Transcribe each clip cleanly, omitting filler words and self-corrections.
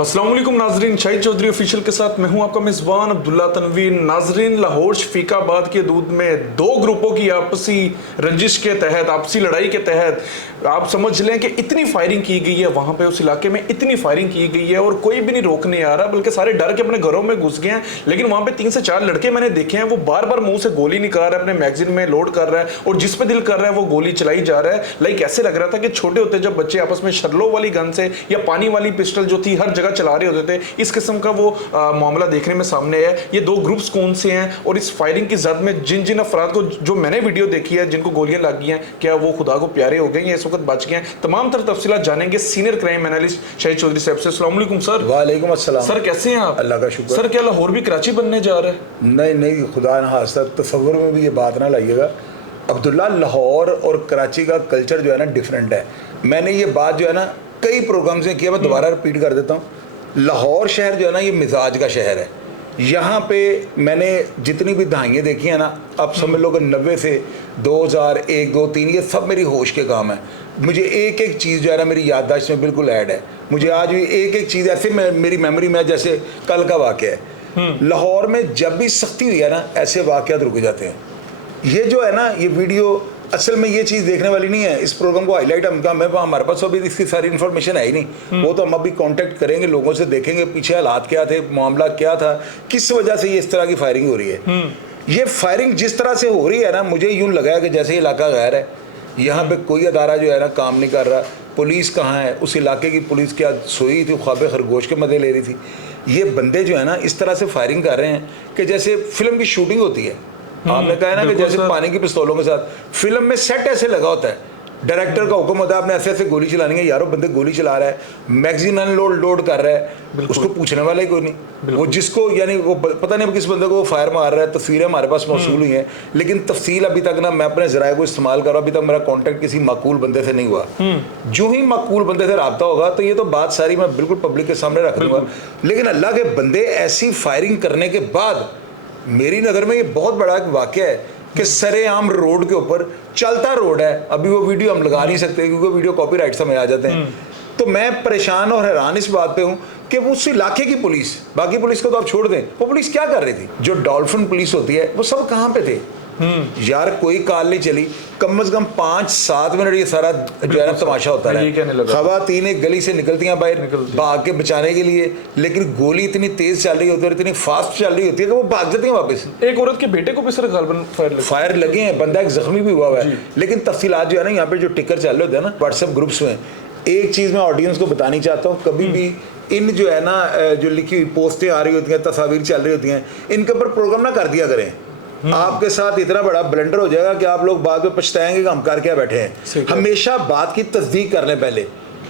अस्सलाम वालेकुम नाजरीन, शाहिद चौधरी ऑफिशियल के साथ मैं हूं आपका मेज़बान अब्दुल्ला तनवीर। नाजरीन, लाहौर शफीकाबाद के दूध में दो ग्रुपों की आपसी रंजिश के तहत, आपसी लड़ाई के तहत आप समझ लें कि इतनी फायरिंग की गई है वहां पे, उस इलाके में इतनी फायरिंग की गई है और कोई भी नहीं रोकने आ रहा, बल्कि सारे डर के अपने घरों में घुस गए हैं। लेकिन वहां पे 3 से 4 लड़के मैंने देखे हैं, वो बार बार मुंह से गोली निकाल रहा है, अपने मैगजीन में लोड कर रहा है और जिस पे दिल कर रहा है वो गोली चलाई जा रहा है। लाइक ऐसे लग रहा था कि छोटे होते जब बच्चे आपस में शर्लो वाली गन से या पानी वाली पिस्टल जो थी हर जगह चला रहे होते थे, इस किस्म का वो मामला देखने में सामने है। ये दो ग्रुप्स कौन से हैं और इस फायरिंग की जद में जिन जिन अफराद को, जो मैंने वीडियो देखी है, जिनको गोलियां लग गई हैं, क्या वो खुदा को प्यारे हो गए या इस वक्त बच गए हैं, तमाम तर तफसीलात जानेंगे senior crime analyst Shahid Chaudhary साहब से। अस्सलाम वालेकुम सर। वालेकुम अस्सलाम सर, कैसे हैं आप? अल्लाह का शुक्र। सर, क्या लाहौर भी कराची बनने जा रहा है? नहीं, खुदा न खास्ता तसव्वुर में भी ये बात ना लाइएगा अब्दुल्ला। लाहौर और कराची का कल्चर जो है ना डिफरेंट है। मैंने ये बात जो है ना कई प्रोग्राम से किया, मैं दोबारा रिपीट कर देता हूँ। लाहौर शहर जो है ना ये मिजाज का शहर है। यहाँ पे मैंने जितनी भी दहाइयाँ देखी हैं ना, अब समझ लो कि 90 से 2000, 1, 2, 3 ये सब मेरी होश के काम है। मुझे एक एक चीज़ जो है ना मेरी याददाश्त में बिल्कुल ऐड है। मुझे आज भी एक एक चीज़ ऐसे मेरी मेमोरी में, जैसे कल का वाक़या है। लाहौर में जब भी सख्ती हुई है ना, ऐसे वाक़यात रुक जाते हैं। ये जो है ना ये वीडियो असल में ये चीज़ देखने वाली नहीं है। इस प्रोग्राम को हाईलाइट हमारे पास अभी इसकी सारी इन्फॉर्मेशन है ही नहीं। वो तो हम अभी कांटेक्ट करेंगे, लोगों से देखेंगे पीछे हालात क्या थे, मामला क्या था, किस वजह से ये इस तरह की फायरिंग हो रही है। ये फायरिंग जिस तरह से हो रही है ना, मुझे यूँ लगा है कि जैसे ये इलाका गैर है, यहाँ पे कोई अदारा जो है ना काम नहीं कर रहा। पुलिस कहाँ है? उस इलाके की पुलिस क्या सोई थी, ख्वाब खरगोश के मजे ले रही थी? ये बंदे जो है ना इस तरह से फायरिंग कर रहे हैं कि जैसे फिल्म की शूटिंग होती है। आपने कहा ना कि जैसे पानी की पिस्तौलों के साथ फिल्म में सेट ऐसे लगा होता है, डायरेक्टर का हुक्म होता है आपने ऐसे ऐसे गोली चलानी है। यारों बंदे गोली चला रहा है, मैगजीन लोड कर रहा है, उसको पूछने वाला ही कोई नहीं। वो जिसको यानी वो पता नहीं किस बंदे को वो फायर मार रहा है। तस्वीरें हमारे पास मौसूल हुई हैं, लेकिन तफसील अभी तक ना मैं अपने ज़राए को इस्तेमाल कर रहा हूँ। अभी तक मेरा कॉन्टेक्ट किसी माकूल बंदे से नहीं हुआ। जो ही माकूल बंदे से रब्ता होगा तो ये तो बात सारी मैं बिल्कुल पब्लिक के सामने रख दूंगा। लेकिन अल्लाह के बंदे ऐसी फायरिंग करने के बाद मेरी नज़र में ये बहुत बड़ा एक वाक़या है कि सरेआम रोड के ऊपर चलता रोड है। अभी वो वीडियो हम लगा नहीं सकते क्योंकि वीडियो कॉपीराइट से में आ जाते हैं। तो मैं परेशान और हैरान इस बात पे हूँ कि वो उस इलाके की पुलिस, बाकी पुलिस को तो आप छोड़ दें, वो पुलिस क्या कर रही थी? जो डॉल्फिन पुलिस होती है वो सब कहाँ पे थे? यार कोई काल नहीं चली। कम से कम 5-7 मिनट ये सारा जो है ना तमाशा होता है। खवातीन एक गली से निकलती हैं बाहर भाग के बचाने के लिए, लेकिन गोली इतनी तेज चल रही होती है, इतनी फास्ट चल रही होती है कि वो भाग जाती हैं वापस। एक औरत के बेटे को भी सर गालबन फायर लगे हैं, बंदा एक जख्मी भी हुआ है। लेकिन तफसीलात जो है ना यहाँ पे जो टिकर चल रहे होते हैं ना व्हाट्सएप ग्रुप्स में, एक चीज़ मैं ऑडियंस को बतानी चाहता हूँ, कभी भी इन जो है ना जो लिखी हुई पोस्टें आ रही होती हैं, तस्वीर चल रही होती हैं, इनके ऊपर प्रोग्राम ना कर दिया करें। आपके साथ इतना बड़ा ब्लंडर हो जाएगा कि आप लोग बाद में पछताएंगे कि हम कर क्या बैठे हैं। हमेशा बात की तस्दीक कर लें, पहले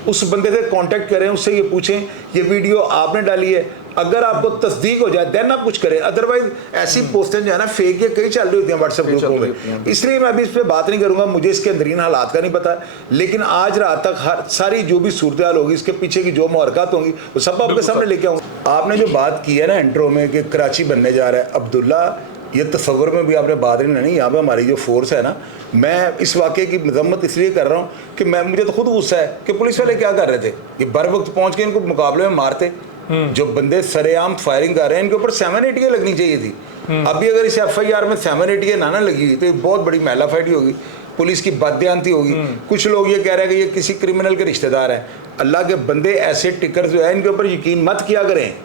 उस बंदे से कांटेक्ट करें, उससे ये पूछें ये वीडियो आपने डाली है, अगर आपको तस्दीक हो जाए देन आप कुछ करें। अदरवाइज ऐसी पोस्टें जो है ना फेक ये कई चल रही होती हैं व्हाट्सएप ग्रुपों में। इसलिए मैं अभी इस पर बात नहीं करूंगा, मुझे इसके अंदरीन हालात का नहीं पता। लेकिन आज रात तक हर सारी जो भी सूरत हाल होगी, इसके पीछे की जो मुहरकत होंगी वो सब आपके सामने लेके आऊँगा। आपने जो बात की है ना इंट्रो में कि कराची बनने जा रहा है, अब्दुल्ला ये तस्वर में भी आपने बात नहीं। यहाँ पे हमारी जो फोर्स है ना, मैं इस वाक़े की मजम्मत इसलिए कर रहा हूँ कि मुझे तो खुद गुस्सा है कि पुलिस वाले क्या कर रहे थे। ये बर वक्त पहुँच के इनको मुकाबले में मारते। जो बंदे सरेआम फायरिंग कर रहे हैं इनके ऊपर 780 लगनी चाहिए थी। अभी अगर इस FIR में 780 ना लगी हुई तो ये बहुत बड़ी महिला फाइट होगी, पुलिस की बददियानती होगी। कुछ लोग ये कह रहे हैं कि ये किसी क्रिमिनल के रिश्तेदार हैं। अल्लाह के बंदे ऐसे टिकर जो है इनके ऊपर यकीन मत किया करें।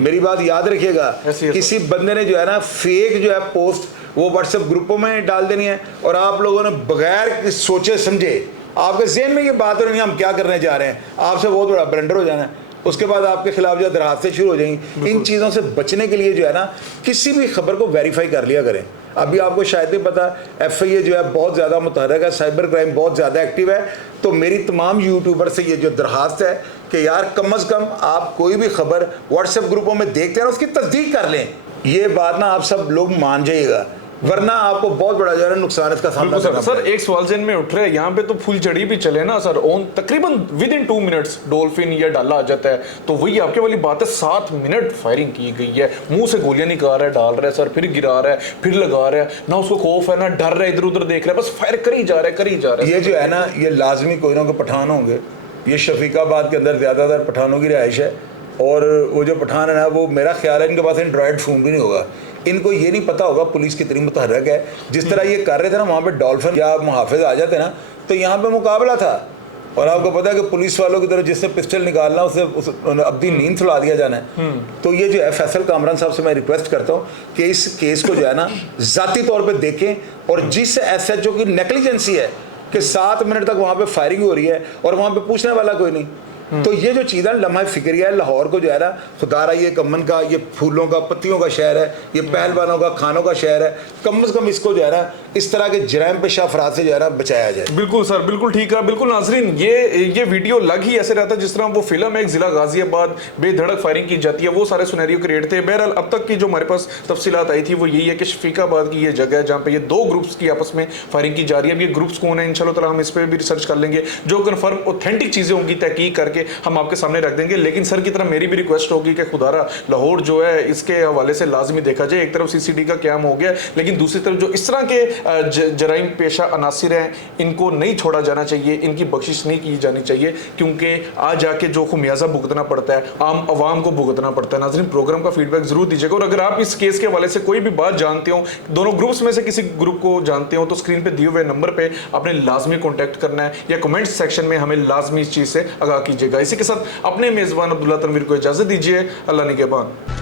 मेरी बात याद रखिएगा, किसी बंदे ने जो है ना फेक जो है पोस्ट वो व्हाट्सएप ग्रुपों में डाल देनी है और आप लोगों ने बगैर सोचे समझे आपके ज़हन में ये बात हो रही है हम क्या करने जा रहे हैं, आपसे बहुत बड़ा ब्लंडर हो जाना है। उसके बाद आपके खिलाफ जो दरखास्तें शुरू हो जाएंगी। इन चीज़ों से बचने के लिए जो है ना किसी भी खबर को वेरीफाई कर लिया करें। अभी आपको शायद ही पता FIA जो है बहुत ज़्यादा मुतहरक है, साइबर क्राइम बहुत ज़्यादा एक्टिव है। तो मेरी तमाम यूट्यूबर से ये जो दरखास्त है कि यार कम अज़ कम आप कोई भी खबर व्हाट्सएप ग्रुपों में देखते हैं उसकी तस्दीक कर लें। ये बात ना आप सब लोग मान जाइएगा वरना आपको बहुत बड़ा जो है ना नुकसान इसका सामना बिल्कुल करना सर पड़ेगा। एक सवाल जहन में उठ रहा है, यहाँ पे तो फुल चढ़ी भी चले ना सर, ऑन तकरीबन विद इन 2 मिनट्स डॉल्फिन या डाला आ जाता है, तो वही आपके वाली बात है, 7 मिनट फायरिंग की गई है, मुंह से गोलियां निकाल रहा है, डाल रहा है सर, फिर गिरा रहा है, फिर लगा रहा है, ना उसको खौफ है ना डर रहा है, इधर उधर देख रहा है, बस फायर कर ही जा रहा है, कर ही जा रहा है। ये जो है ना, ये लाजमी कोई ना कोई पठान होंगे। ये शफीकाबाद के अंदर ज़्यादातर पठानों की रिहाइश है, और वो जो पठान है ना, वो मेरा ख्याल है इनके पास एंड्रॉयड फ़ोन भी नहीं होगा। इनको ये नहीं पता होगा पुलिस कितनी मुतहरक है। जिस तरह ये कर रहे थे ना, वहाँ पे डॉल्फिन या मुहाफिज आ जाते ना, तो यहाँ पे मुकाबला था। और आपको पता है कि पुलिस वालों की तरफ जिससे पिस्टल निकालना उसे अपनी नींद सुला दिया जाना है। तो ये जो है फैसल कामरान साहब से मैं रिक्वेस्ट करता हूँ कि इस केस को जो है ना ज़ाती तौर पे देखें, और जिस SHO की नेग्लिजेंसी है कि 7 मिनट तक वहाँ पे फायरिंग हो रही है और वहाँ पे पूछने वाला कोई नहीं, तो ये जो चीज़ है लम्हा फिक्रिया है। लाहौर को जो है ना खुदारा, ये अमन का, ये फूलों का पत्तियों का शहर है, ये पहलवानों का खानों का शहर है, कम से कम इसको जो है ना इस तरह के जराइम पेशा अफराद से जो है ना बचाया जाए। बिल्कुल सर, बिल्कुल ठीक है। बिल्कुल नाजरीन, ये वीडियो लग ही ऐसे रहता है जिस तरह वो फिल्म है, एक जिला गाजियाबाद बेधड़क फायरिंग की जाती है, वो सारे सिनेरियो क्रिएट थे। बहरहाल अब तक की जो हमारे पास तफसीलात आई थी वो यही है कि शफीकाबाद की ये जगह है जहाँ पे ये 2 ग्रुप्स की आपस में फायरिंग की जा रही है। अब ये ग्रुप्स कौन है, इंशाल्लाह ताला हम इस पर भी रिसर्च कर लेंगे, जो कन्फर्म ऑथेंटिक चीज़ें होंगी तहकीक करके हम आपके सामने रख देंगे। लेकिन सर की तरफ मेरी भी रिक्वेस्ट होगी कि खुदारा लाहौर जो है इसके हवाले से लाजमी देखा जाए। एक तरफ CCD का क्याम हो गया, लेकिन दूसरी तरफ जो इस तरह के जराइम पेशा अनासिर हैं इनको नहीं छोड़ा जाना चाहिए, इनकी बख्शिश नहीं की जानी चाहिए, क्योंकि आज जाके जो खुमियाजा भुगतना पड़ता है आम आवाम को भुगतना पड़ता है। नाज़रीन, प्रोग्राम का फीडबैक जरूर दीजिएगा, और अगर आप इस केस के हवाले से कोई भी बात जानते हो, दोनों ग्रुप्स में से किसी ग्रुप को जानते हो, तो स्क्रीन पे दिए हुए नंबर पे आपने लाजमी कॉन्टैक्ट करना है, या कमेंट सेक्शन में हमें लाजमी इस चीज़ से आगाह कीजिएगा। इसी के साथ अपने मेज़बान अब्दुल्ला तनवीर को इजाज़त दीजिए। अल्लाह निगहबान।